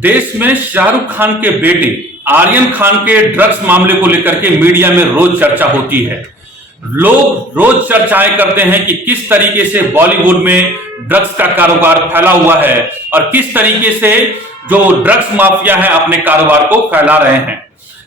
देश में शाहरुख खान के बेटे आर्यन खान के ड्रग्स मामले को लेकर के मीडिया में रोज चर्चा होती है। लोग रोज चर्चाएं करते हैं कि किस तरीके से बॉलीवुड में ड्रग्स का कारोबार फैला हुआ है और किस तरीके से जो ड्रग्स माफिया है अपने कारोबार को फैला रहे हैं।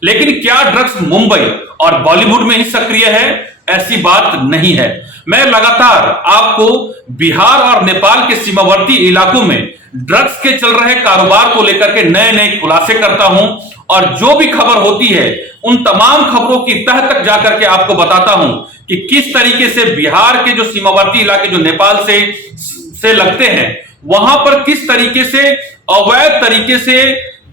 लेकिन क्या ड्रग्स मुंबई और बॉलीवुड में ही सक्रिय है? ऐसी बात नहीं है। मैं लगातार आपको बिहार और नेपाल के सीमावर्ती इलाकों में ड्रग्स के चल रहे कारोबार को लेकर के नए नए खुलासे करता हूं और जो भी खबर होती है उन तमाम खबरों की तह तक जाकर के आपको बताता हूं कि किस तरीके से बिहार के जो सीमावर्ती इलाके जो नेपाल से लगते हैं वहां पर किस तरीके से अवैध तरीके से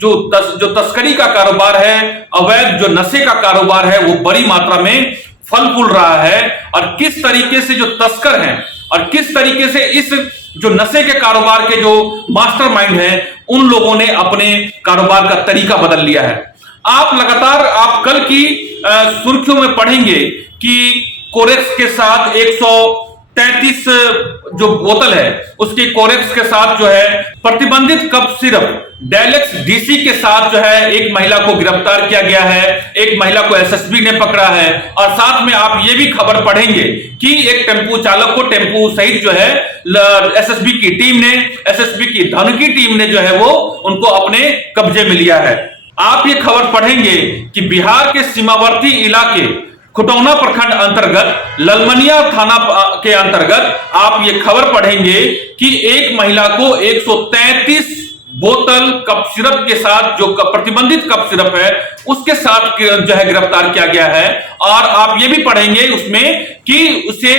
जो तस्करी का कारोबार है, अवैध जो नशे का कारोबार है वो बड़ी मात्रा में फल फूल रहा है और किस तरीके से जो तस्कर हैं और किस तरीके से इस जो नशे के कारोबार के जो मास्टरमाइंड हैं उन लोगों ने अपने कारोबार का तरीका बदल लिया है। आप लगातार आप कल की सुर्खियों में पढ़ेंगे कि कोरेक्स के साथ 133 जो बोतल है उसके कोरेक्स के साथ जो है प्रतिबंधित कफ सिरप डेलेक्स डीसी के साथ जो है एक महिला को गिरफ्तार किया गया है, एक महिला को एसएसबी ने पकड़ा है और साथ में आप ये भी खबर पढ़ेंगे कि एक टेम्पू चालक को टेम्पू सहित जो है एसएसबी की टीम ने, एसएसबी की धनकी टीम ने जो है वो उनको अपने कब्जे में लिया है। आप ये खबर पढ़ेंगे कि बिहार के सीमावर्ती इलाके खुटौना प्रखंड अंतर्गत ललमनिया थाना के अंतर्गत आप ये खबर पढ़ेंगे कि एक महिला को 133 बोतल कफ सिरप के साथ जो प्रतिबंधित कफ सिरप है उसके साथ जो है गिरफ्तार किया गया है। और आप ये भी पढ़ेंगे उसमें कि उसे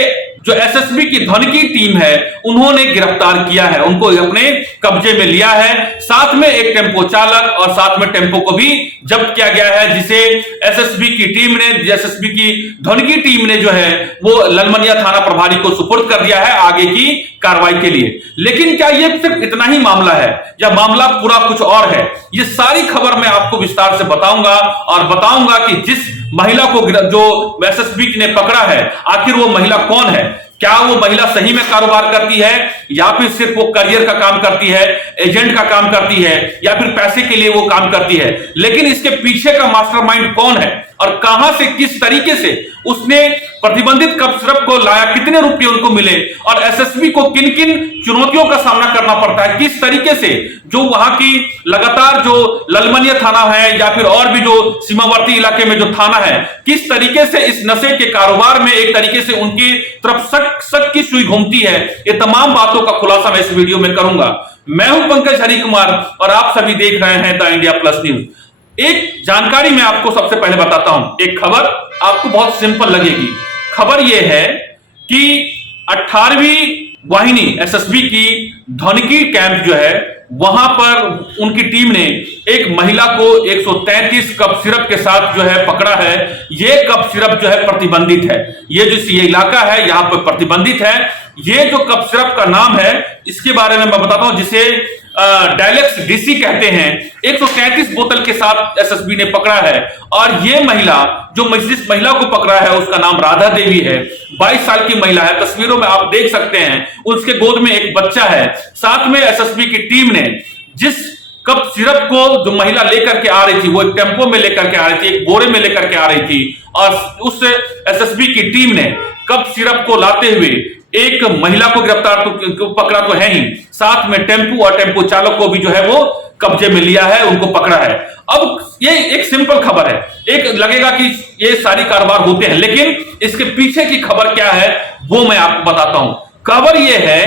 जो एसएसबी की धनकी टीम है उन्होंने गिरफ्तार किया है, उनको अपने कब्जे में लिया है। साथ में एक टेम्पो चालक और साथ में टेम्पो को भी जब्त किया गया है जिसे एसएसबी की टीम ने, एसएसबी की धनकी टीम ने जो है वो ललमनिया थाना प्रभारी को सुपुर्द कर दिया है आगे की कार्रवाई के लिए। लेकिन क्या ये सिर्फ इतना ही मामला है या मामला पूरा कुछ और है? ये सारी खबर मैं आपको विस्तार से बताऊंगा और बताऊंगा कि जिस महिला को जो एसएसबी ने पकड़ा है आखिर वो महिला कौन है। क्या वो महिला सही में कारोबार करती है या फिर सिर्फ वो करियर का काम करती है, एजेंट का काम करती है या फिर पैसे के लिए वो काम करती है? लेकिन इसके पीछे का मास्टरमाइंड कौन है और कहां से किस तरीके से उसने प्रतिबंधित कफ सिरप को लाया, कितने रुपए उनको मिले और एसएसबी को किन किन चुनौतियों का सामना करना पड़ता है, किस तरीके से जो वहां की लगातार जो ललमनिया थाना है या फिर और भी जो सीमावर्ती इलाके में जो थाना है किस तरीके से इस नशे के कारोबार में एक तरीके से उनकी तरफ सक की सुई घूमती है, ये तमाम बातों का खुलासा मैं इस वीडियो में करूंगा। मैं हूं पंकज हरि कुमार और आप सभी देख रहे हैं द इंडिया प्लस न्यूज। एक जानकारी मैं आपको सबसे पहले बताता हूं, एक खबर आपको बहुत सिंपल लगेगी। खबर यह है कि 18वीं वाहिनी एसएसबी की धनकी कैंप जो है वहां पर उनकी टीम ने एक महिला को 133 कप सिरप के साथ जो है पकड़ा है। यह कप सिरप जो है प्रतिबंधित है, ये जो ये इलाका है यहां पर प्रतिबंधित है। ये जो कप सिरप का नाम है इसके बारे में मैं बताता हूं, जिसे डेलेक्स डीसी कहते हैं। 133 बोतल के साथ एसएसबी ने पकड़ा है और यह महिला जो जिस महिला को पकड़ा है उसका नाम राधा देवी है। 22 साल की महिला है, तस्वीरों में आप देख सकते हैं उसके गोद में एक बच्चा है। साथ में एसएसबी की टीम ने जिस कप सिरप को जो महिला लेकर के आ रही थी वो एक टेम्पो में लेकर के आ रही थी, एक बोरे में लेकर के आ रही थी और उस एसएसबी की टीम ने कप सिरप को लाते हुए एक महिला को गिरफ्तार तो पकड़ा तो है ही, साथ में टेम्पू और टेम्पो चालक को भी जो है वो कब्जे में लिया है, उनको पकड़ा है। अब ये एक सिंपल खबर है, एक लगेगा कि ये सारी कारोबार होते हैं, लेकिन इसके पीछे की खबर क्या है वो मैं आपको बताता हूं। खबर ये है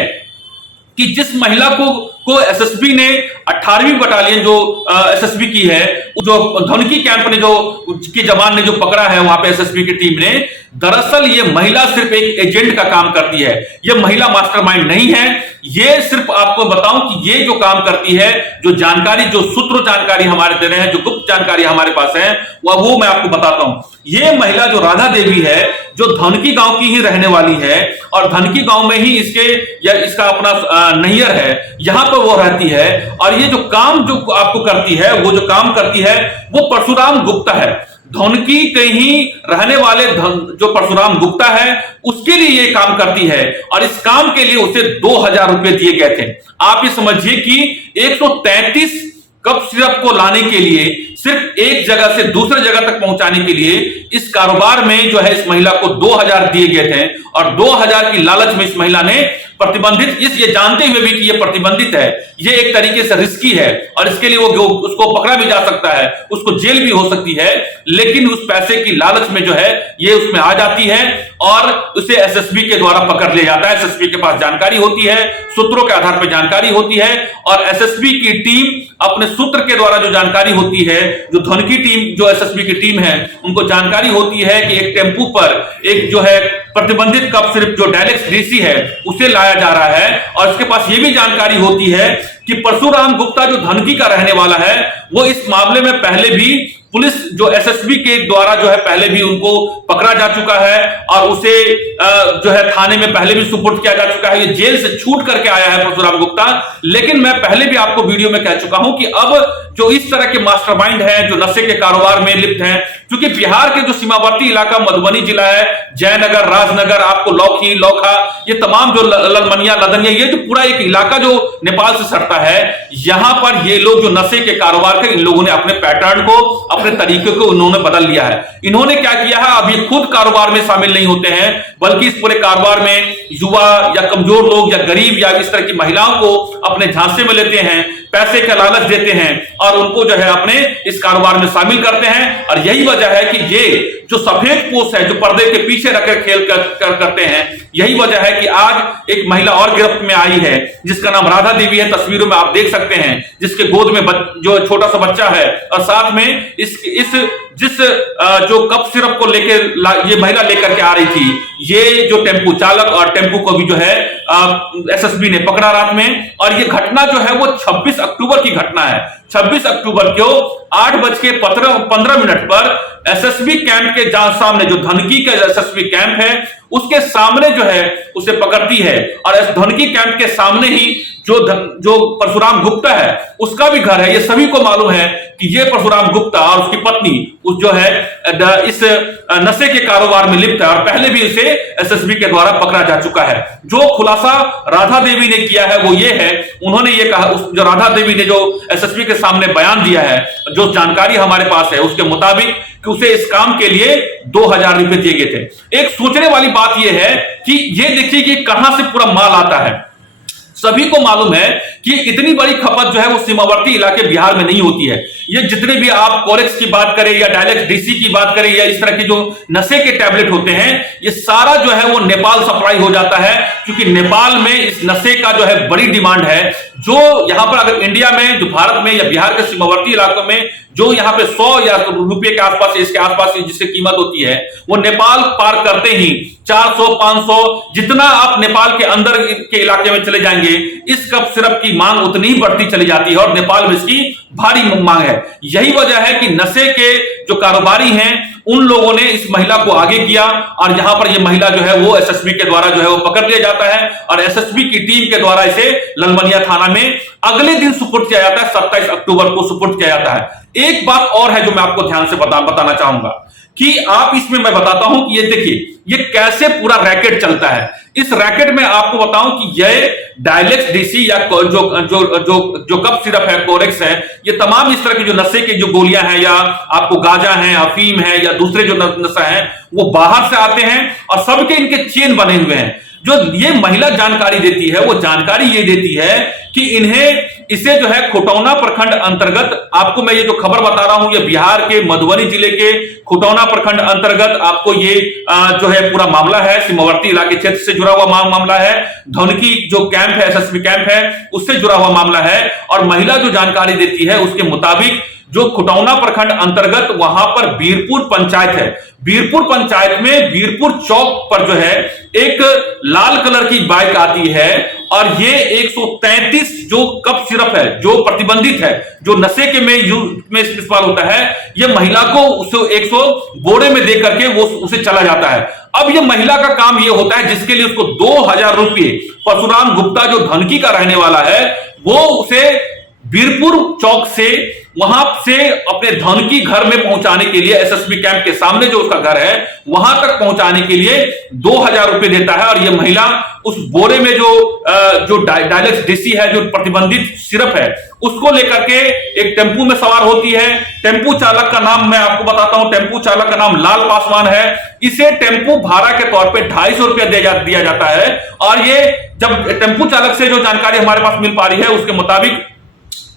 कि जिस महिला को एसएसबी ने 18वीं बटालियन जो एसएसबी की है, जो धनकी कैंप ने जो के जवान ने जो पकड़ा है वहां पे एसएसबी की टीम ने, दरअसल ये महिला सिर्फ एक एजेंट का काम करती है। ये महिला मास्टरमाइंड नहीं है। ये सिर्फ आपको बताऊं कि ये जो काम करती है, जो जानकारी, जो सूत्र जानकारी हमारे दे रहे हैं, जो गुप्त जानकारी हमारे पास है वो मैं आपको बताता हूं। ये महिला जो राधा देवी है जो धनकी गांव की ही रहने वाली है और धनकी गांव में ही इसका अपना नैयर है, यहां पर वो रहती है और ये जो काम जो आपको करती है, वो जो काम करती है वो परशुराम गुप्ता है। धनकी के ही रहने वाले जो परशुराम गुप्ता है उसके लिए ये काम करती है और इस काम के लिए उसे 2000 रुपए दिए गए थे। आप ये समझिए कि 133 कप सिरप को लाने के लिए, सिर्फ एक जगह से दूसरे जगह तक पहुंचाने के लिए इस कारोबार में जो है इस महिला को 2000 दिए गए थे और 2000 की लालच में इस महिला ने प्रतिबंधित, ये जानते हुए भी कि ये प्रतिबंधित है, ये एक तरीके से रिस्की है और इसके लिए वो उसको पकड़ा भी जा सकता है, उसको जेल भी हो सकती है, लेकिन उस पैसे की लालच में जो है ये उसमें आ जाती है और उसे एसएसबी के द्वारा पकड़ लिया जाता है। एसएसबी के पास जानकारी होती है, सूत्रों के आधार पर जानकारी होती है और एसएसबी की टीम अपने सूत्र के द्वारा जो जानकारी होती है, जो धनकी टीम, जो एसएसबी की टीम है, उनको जानकारी होती है कि एक टेम्पू पर एक जो है प्रतिबंधित कप सिर्फ जो डायलेक्स डीसी है उसे लाया जा रहा है और इसके पास यह भी जानकारी होती है कि परशुराम गुप्ता जो धनकी का रहने वाला है वो इस मामले में पहले भी पुलिस जो एसएसबी के द्वारा जो है पहले भी उनको पकड़ा जा चुका है और उसे जो है थाने में पहले भी सुपुर्द किया जा चुका है। ये जेल से छूट करके आया है परशुराम गुप्ता। लेकिन मैं पहले भी आपको वीडियो में कह चुका हूं कि अब जो इस तरह के मास्टरमाइंड हैं, जो नशे के कारोबार में लिप्त हैं, क्योंकि बिहार के जो सीमावर्ती इलाका मधुबनी जिला है, जयनगर, राजनगर, आपको लौकी, लौखा, ये तमाम जो ललमनिया, लदनिया, ये जो पूरा एक इलाका जो नेपाल से सटता है, यहां पर ये लोग जो नशे के कारोबार के, इन लोगों ने अपने पैटर्न को, अपने तरीके को उन्होंने बदल लिया है। इन्होंने क्या किया है, अब ये खुद कारोबार में शामिल नहीं होते हैं, बल्कि इस पूरे कारोबार में युवा या कमजोर लोग या गरीब या इस तरह की महिलाओं को अपने झांसे में लेते हैं, पैसे का लालच देते हैं और उनको जो है अपने इस कारोबार में शामिल करते हैं। और यही वजह है कि ये जो सफेद पोश है, जो पर्दे के पीछे रखकर खेल करते हैं, यही वजह है कि आज एक महिला और गिरफ्त में आई है जिसका नाम राधा देवी है। तस्वीरों में आप देख सकते हैं, जिसके गोद में जो छोटा सा बच्चा है और साथ में जिस जो कप सिरप को लेकर ये महिला लेकर के आ रही थी, ये जो टेम्पू चालक और टेम्पू को भी जो है एसएसबी ने पकड़ा रात में। और ये घटना जो है वो 26 अक्टूबर की घटना है। 26 अक्टूबर को 8:15 पर एसएसबी कैंप के सामने, जो धनकी का एसएसबी कैंप है उसके सामने जो है उसे पकड़ती है और इस धनकी कैंप के सामने ही जो परशुराम गुप्ता है उसका भी घर है। ये सभी को मालूम है कि ये परशुराम गुप्ता और उसकी पत्नी उस जो है इस नशे के कारोबार में लिप्त है और पहले भी इसे एसएसबी के द्वारा पकड़ा जा चुका है। जो खुलासा राधा देवी ने किया है वो ये है, उन्होंने ये कहा, जो राधा देवी ने जो एसएसबी के सामने बयान दिया है, जो जानकारी हमारे पास है उसके मुताबिक कि उसे इस काम के लिए 2000 रुपए दिए गए थे। एक सोचने वाली बात यह है कि ये देखिए कि कहां से पूरा माल आता है। सभी को मालूम है कि इतनी बड़ी खपत जो है वो सीमावर्ती इलाके बिहार में नहीं होती है। ये जितने भी आप कोरेक्स की बात करें या डायलेक्स डीसी की बात करें या इस तरह के जो नशे के टैबलेट होते हैं, ये सारा जो है वो नेपाल सप्लाई हो जाता है, क्योंकि नेपाल में इस नशे का जो है बड़ी डिमांड है। जो यहां पर अगर इंडिया में, जो भारत में या बिहार के सीमावर्ती इलाकों में जो यहां पे 100 या रुपए के आसपास, इसके आसपास जिसकी कीमत होती है, वो नेपाल पार करते ही 400, 500, जितना आप नेपाल के अंदर के इलाके में चले जाएंगे, इस कप सिरप की मांग उतनी ही बढ़ती चली जाती है और नेपाल में इसकी भारी मांग है। यही वजह है कि नशे के जो कारोबारी हैं उन लोगों ने इस महिला को आगे किया और यहां पर यह महिला जो है वो एसएसबी के द्वारा जो है वो पकड़ लिया जाता है और एसएसबी की टीम के द्वारा इसे ललमनिया थाना में अगले दिन सुपुर्द किया जाता है। 27 अक्टूबर को सुपुर्द किया जाता है। एक बात और है जो मैं आपको ध्यान से बताना चाहूंगा कि आप इसमें मैं बताता हूं कि ये देखिए ये कैसे पूरा रैकेट चलता है। इस रैकेट में आपको बताऊं कि ये डायलेक्स डीसी या जो कप सिरप है, कोरेक्स है, ये तमाम इस तरह की जो नशे की जो गोलियां हैं या आपको गांजा है, अफीम है या दूसरे जो नशा है, वो बाहर से आते हैं और सबके इनके चेन बने हुए हैं। जो ये महिला जानकारी देती है, वो जानकारी ये देती है कि इसे जो है खुटौना प्रखंड अंतर्गत, आपको मैं ये जो खबर बता रहा हूं, ये बिहार के मधुबनी जिले के खुटौना प्रखंड अंतर्गत आपको ये जो है पूरा मामला है, सीमावर्ती इलाके क्षेत्र से जुड़ा हुआ मामला है। धनकी जो कैंप है, एसएसबी कैंप है, उससे जुड़ा हुआ मामला है। और महिला जो जानकारी देती है उसके मुताबिक जो खुटौना प्रखंड अंतर्गत वहां पर बीरपुर पंचायत है, बीरपुर पंचायत में बीरपुर चौक पर जो है एक लाल कलर की बाइक आती है और ये 133 जो कप सिरप है, जो प्रतिबंधित है, जो नशे के में इस्तेमाल होता है, ये महिला को उसे 100 बोरे में दे करके वो उसे चला जाता है। अब ये महिला का काम ये होता है जिसके लिए उसको 2000 रुपये परशुराम गुप्ता जो धनकी का रहने वाला है, वो उसे बीरपुर चौक से वहां से अपने धनकी घर में पहुंचाने के लिए, एसएसबी कैंप के सामने जो उसका घर है वहां तक पहुंचाने के लिए 2000 रुपए देता है और यह महिला उस बोरे में जो डायलेक्स देसी है, जो प्रतिबंधित सिरप है, उसको लेकर के एक टेम्पू में सवार होती है। टेम्पू चालक का नाम मैं आपको बताता हूं, टेम्पू चालक का नाम लाल पासवान है। इसे टेम्पू भाड़ा के तौर पे 250 रुपया दिया जाता है। और ये जब टेम्पू चालक से जो जानकारी हमारे पास मिल पा रही है, उसके मुताबिक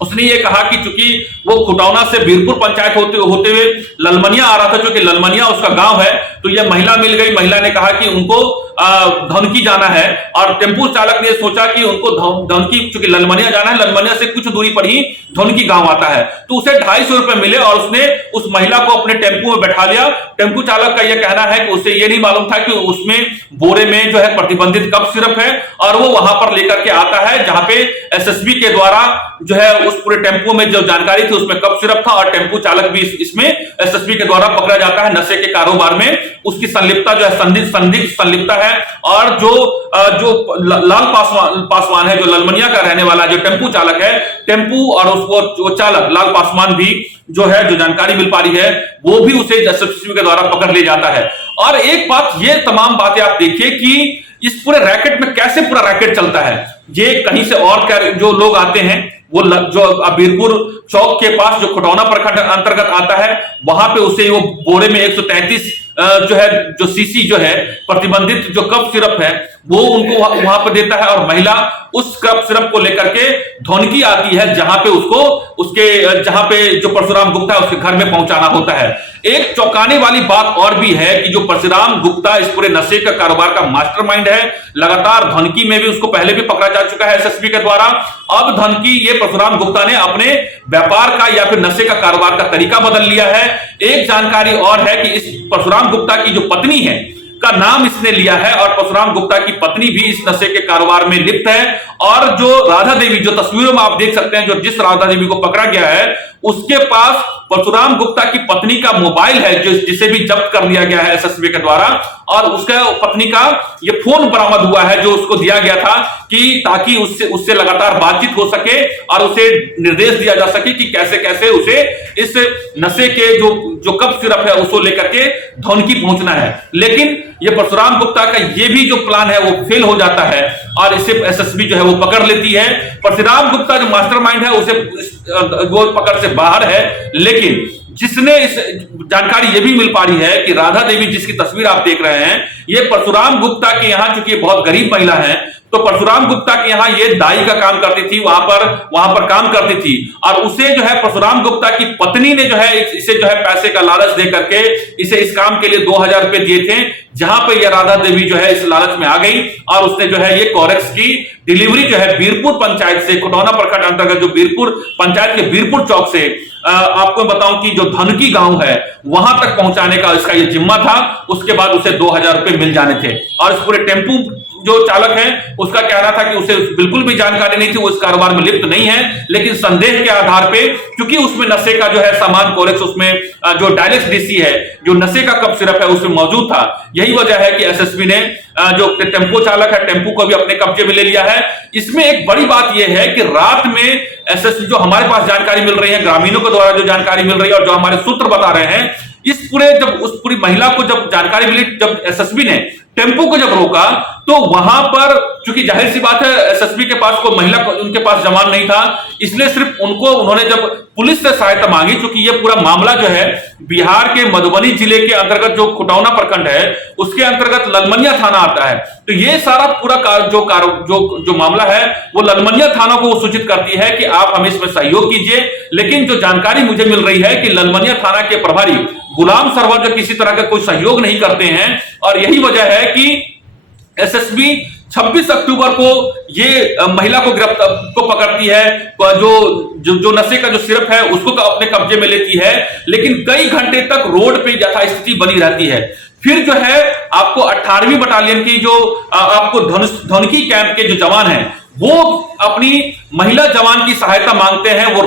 उसने ये कहा कि चूंकि वो खुटौना से बीरपुर पंचायत होते हुए ललमनिया आ रहा था, जो कि ललमनिया उसका गांव है, तो ये महिला मिल गई। महिला ने कहा कि उनको धनकी जाना है, और टेम्पू चालक ने सोचा कि उनको धनकी, चूंकि ललमनिया जाना है, ललमनिया से कुछ दूरी पर ही धनकी गांव आता है, तो उसे 250 रुपए मिले और उसने उस महिला को अपने टेम्पू में बैठा लिया। टेम्पू चालक का यह कहना है कि उसे यह नहीं मालूम था कि उसमें बोरे में जो है प्रतिबंधित कफ सिरप है, और वो वहां पर लेकर के आता है जहां पे एसएसबी के द्वारा जो है उस पूरे टेम्पो में जो जानकारी थी उसमें कफ सिरप था, और टेम्पू चालक भी इसमें एसएसबी के द्वारा पकड़ा जाता है। नशे के कारोबार में उसकी संलिप्तता जो है संदिग्ध संलिप्तता है। और जो लाल पासवान है, जो ललमनिया का रहने वाला जो टेम्पू चालक है, टेम्पू और उसको चालक लाल पासवान भी जो है, जो जानकारी मिल पा रही है, वो भी उसे एसएसबी के द्वारा पकड़ ले जाता है। और एक बात, ये तमाम बातें आप देखिए कि इस पूरे रैकेट में कैसे पूरा रैकेट चलता है। ये कहीं से और जो लोग आते हैं, वो जो बीरपुर चौक के पास जो खुटौना प्रखंड अंतर्गत आता है, वहां पे उसे वो बोरे में 133 जो है, जो सीसी जो है प्रतिबंधित जो कफ सिरप है, वो उनको वहां पर देता है। और महिला उस कफ सिरप को लेकर के धोनकी आती है, जहां पे जहां पे जो परशुराम गुप्ता है उसके घर में पहुंचाना होता है। एक चौंकाने वाली बात और भी है कि जो परशुराम गुप्ता इस पूरे नशे का कारोबार का मास्टरमाइंड है, लगातार धनकी में भी उसको पहले भी पकड़ा जा चुका है एसएसबी के द्वारा। अब धनकी, ये परशुराम गुप्ता ने अपने व्यापार का या फिर नशे का कारोबार का तरीका बदल लिया है। एक जानकारी और है कि इस परशुराम गुप्ता की जो पत्नी है का नाम इसने लिया है, और परशुराम गुप्ता की पत्नी भी इस नशे के कारोबार में लिप्त है। और जो राधा देवी, जो तस्वीरों में आप देख सकते हैं, जो जिस राधा देवी को पकड़ा गया है, उसके पास परशुराम गुप्ता की पत्नी का मोबाइल है, जिसे भी जब्त कर लिया गया है एसएसबी के द्वारा। और उसका पत्नी का ये फोन बरामद हुआ है, जो उसको दिया गया था कि ताकि उससे लगातार बातचीत हो सके और उसे निर्देश दिया जा सके कि कैसे कैसे उसे इस नशे के जो कफ सिरप है उसको लेकर के धनकी पहुंचना है। लेकिन ये परशुराम गुप्ता का ये भी जो प्लान है वो फेल हो जाता है, और इसे एसएसबी जो है वो पकड़ लेती है। परशुराम गुप्ता जो मास्टरमाइंड है उसे वो पकड़ से बाहर है। लेकिन जिसने इस जानकारी ये भी मिल पा रही है कि राधा देवी, जिसकी तस्वीर आप देख रहे हैं, ये परशुराम गुप्ता के यहाँ, चूंकि बहुत गरीब महिला है, तो परशुराम गुप्ता के यहाँ ये दाई का काम करती थी, वहां पर काम करती थी। और उसे जो है परशुराम गुप्ता की पत्नी ने जो है इसे जो है पैसे का लालच दे करके इसे इस काम के लिए 2000 रुपए दिए थे, जहां पे यह राधा देवी जो है इस लालच में आ गई, और उसने जो है ये कोरेक्स की डिलीवरी जो है बीरपुर पंचायत से, खुटौना प्रखंड अंतर्गत जो बीरपुर पंचायत के बीरपुर चौक से, आपको बताऊं कि जो धनकी गांव है वहां तक पहुंचाने का इसका ये जिम्मा था। उसके बाद उसे 2000 रुपए मिल जाने थे। और इस पूरे टेम्पू जो चालक है उसका कहना था कि उसे बिल्कुल भी जानकारी नहीं थी, वो इस कारोबार में लिप्त नहीं है। लेकिन संदेह के आधार पे, क्योंकि उसमें नशे का जो है सामान कोरेक्स, उसमें जो डायलेक्स देसी है, जो नशे का कफ सिरप है, उसमें मौजूद था। यही वजह है कि एसएसबी ने जो टेम्पो चालक है, टेम्पो को भी अपने कब्जे में ले लिया है। इसमें एक बड़ी बात यह है कि रात में एसएसबी, जो हमारे पास जानकारी मिल रही है, ग्रामीणों के द्वारा जो जानकारी मिल रही है और जो हमारे सूत्र बता रहे हैं, इस पूरे जब उस पूरी महिला को जब जानकारी मिली, जब एसएसबी ने टेम्पो को जब रोका, तो वहां पर चूंकि जाहिर सी बात है एसएसबी के पास कोई महिला को, उनके पास जवान नहीं था, इसलिए सिर्फ उन्होंने जब पुलिस से सहायता मांगी, क्योंकि ये पूरा मामला जो है बिहार के मधुबनी जिले के अंतर्गत जो खुटौना प्रखंड है उसके अंतर्गत ललमनिया थाना आता है। तो ये सारा पूरा जो मामला है वो ललमनिया थाना को सूचित करती है कि आप हमें इसमें सहयोग कीजिए। लेकिन जो जानकारी मुझे मिल रही है कि ललमनिया थाना के प्रभारी गुलाम सरवर जो किसी तरह का कोई सहयोग नहीं करते हैं, और यही वजह है कि एसएसबी 26 अक्टूबर को ये महिला को पकड़ती है, जो नशे का जो सिरप है उसको अपने कब्जे में लेती है। लेकिन कई घंटे तक रोड पे यथास्थिति बनी रहती है। फिर जो है आपको 18वीं बटालियन की जो आपको धनकी कैंप के जो जवान हैं, वो अपनी महिला जवान की सहायता मांगते हैं, वो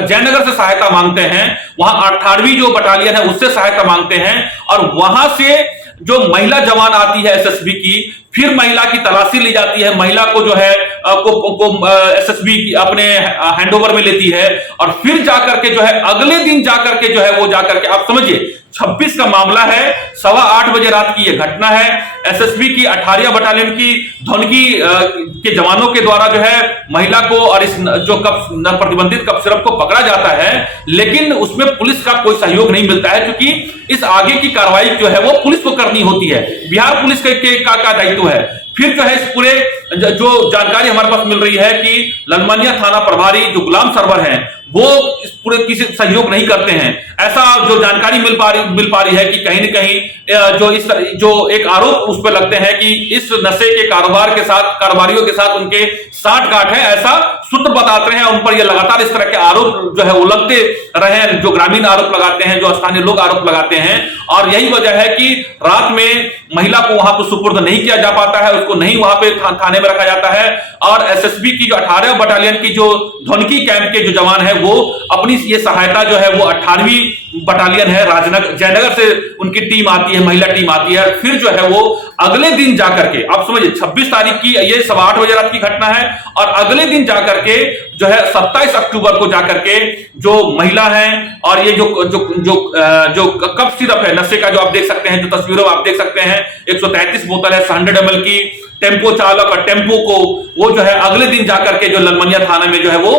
जयनगर से सहायता मांगते हैं, वहां 18वीं जो बटालियन है उससे सहायता मांगते हैं, और वहां से जो महिला जवान आती है एसएसबी की, फिर महिला की तलाशी ली जाती है। महिला को जो है एसएसबी अपने हैंडओवर में लेती है और फिर जाकर के जो है अगले दिन जाकर के जो है वो जाकर के आप समझिए 26 का मामला है, 8:15 बजे रात की यह घटना है। एसएसबी की 18 बटालियन की धौनकी के जवानों के द्वारा जो है महिला को और इस जो कप प्रतिबंधित कप सिरप को पकड़ा जाता है, लेकिन उसमें पुलिस का कोई सहयोग नहीं मिलता है, क्योंकि इस आगे की कार्रवाई जो है वो पुलिस को करनी होती है। बिहार पुलिस का दायित्व है। फिर जो है इस पूरे जो जानकारी हमारे पास मिल रही है कि ललमनिया थाना प्रभारी जो गुलाम सरवर हैं वो इस पूरे किसी सहयोग नहीं करते हैं। ऐसा जो जानकारी मिल पा रही है कि कहीं न कहीं जो एक आरोप उस पर लगते हैं कि इस नशे के कारोबारियों के साथ उनके साठ-गांठ है, ऐसा सूत्र बताते हैं। उन पर यह लगातार इस तरह के आरोप जो है वो लगते रहे, जो ग्रामीण आरोप लगाते हैं, जो स्थानीय लोग आरोप लगाते हैं। और यही वजह है कि रात में महिला को वहां पर सुपुर्द नहीं किया जा पाता है, उसको नहीं वहां पे थाने में रखा जाता है। और एसएसबी की जो 18 बटालियन की जो धौनकी कैंप के जो जवान है वो अपनी ये सहायता जो है वो 18वीं बटालियन है राजनगर जयनगर से उनकी टीम आती है, महिला टीम आती है। फिर जो है वो अगले दिन जाकर के आप समझिए 26 तारीख की ये 8:15 बजे रात की घटना है और अगले दिन जाकर के जो है 27 अक्टूबर को जाकर के जो महिला है और ये जो कप सिरप है नशे का, जो आप देख सकते हैं, जो तस्वीरों आप देख सकते हैं, 133 बोतल है 100 ml की। टेम्पो चालक और टेम्पो को वो जो है अगले दिन जाकर के जो ललमनिया थाना में जो है वो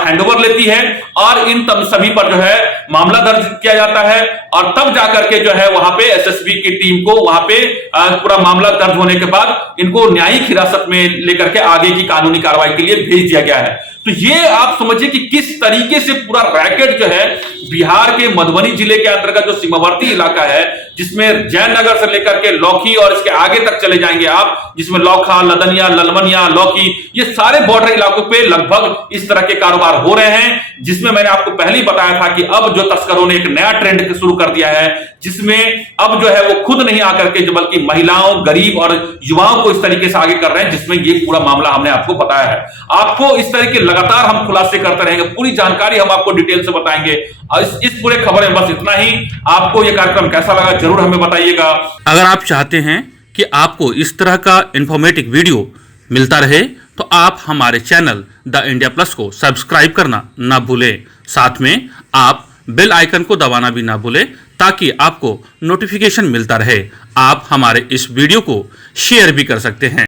हैंडओवर लेती है और इन सभी पर जो है मामला दर्ज किया जाता है। और तब जाकर के जो है वहां पे एसएसबी की टीम को वहां पे पूरा मामला दर्ज होने के बाद इनको न्यायिक हिरासत में लेकर के आगे की कानूनी कार्रवाई के लिए भेज दिया गया है। तो ये आप समझिए कि किस तरीके से पूरा रैकेट जो है बिहार के मधुबनी जिले के अंतर्गत जो सीमावर्ती इलाका है, जिसमें जयनगर से लेकर के लौकी और इसके आगे तक चले जाएंगे आप, जिसमें लौखा, लदनिया, ललमनिया, लौकी, ये सारे बॉर्डर इलाकों पे लगभग इस तरह के कारोबार हो रहे हैं। जिसमें मैंने आपको पहले ही बताया था कि अब जो तस्करों ने एक नया ट्रेंड शुरू कर दिया है, जिसमें अब जो है वो खुद नहीं आकर के बल्कि महिलाओं, गरीब और युवाओं को इस तरीके से आगे कर रहे हैं, जिसमें ये पूरा मामला हमने आपको बताया है। आपको इस तरह के लगातार हम खुलासे करते रहेंगे, पूरी जानकारी हम आपको डिटेल से बताएंगे। और इस पूरे खबर में बस इतना ही। आपको ये कार्यक्रम कैसा लगा जरूर हमें बताइएगा। अगर आप चाहते हैं कि आपको इस तरह का इंफॉर्मेटिव वीडियो मिलता रहे तो आप हमारे चैनल द इंडिया प्लस को सब्सक्राइब करना ना भूलें। साथ में आप बेल आइकन को दबाना भी ना भूलें ताकि आपको नोटिफिकेशन मिलता रहे। आप हमारे इस वीडियो को शेयर भी कर सकते हैं।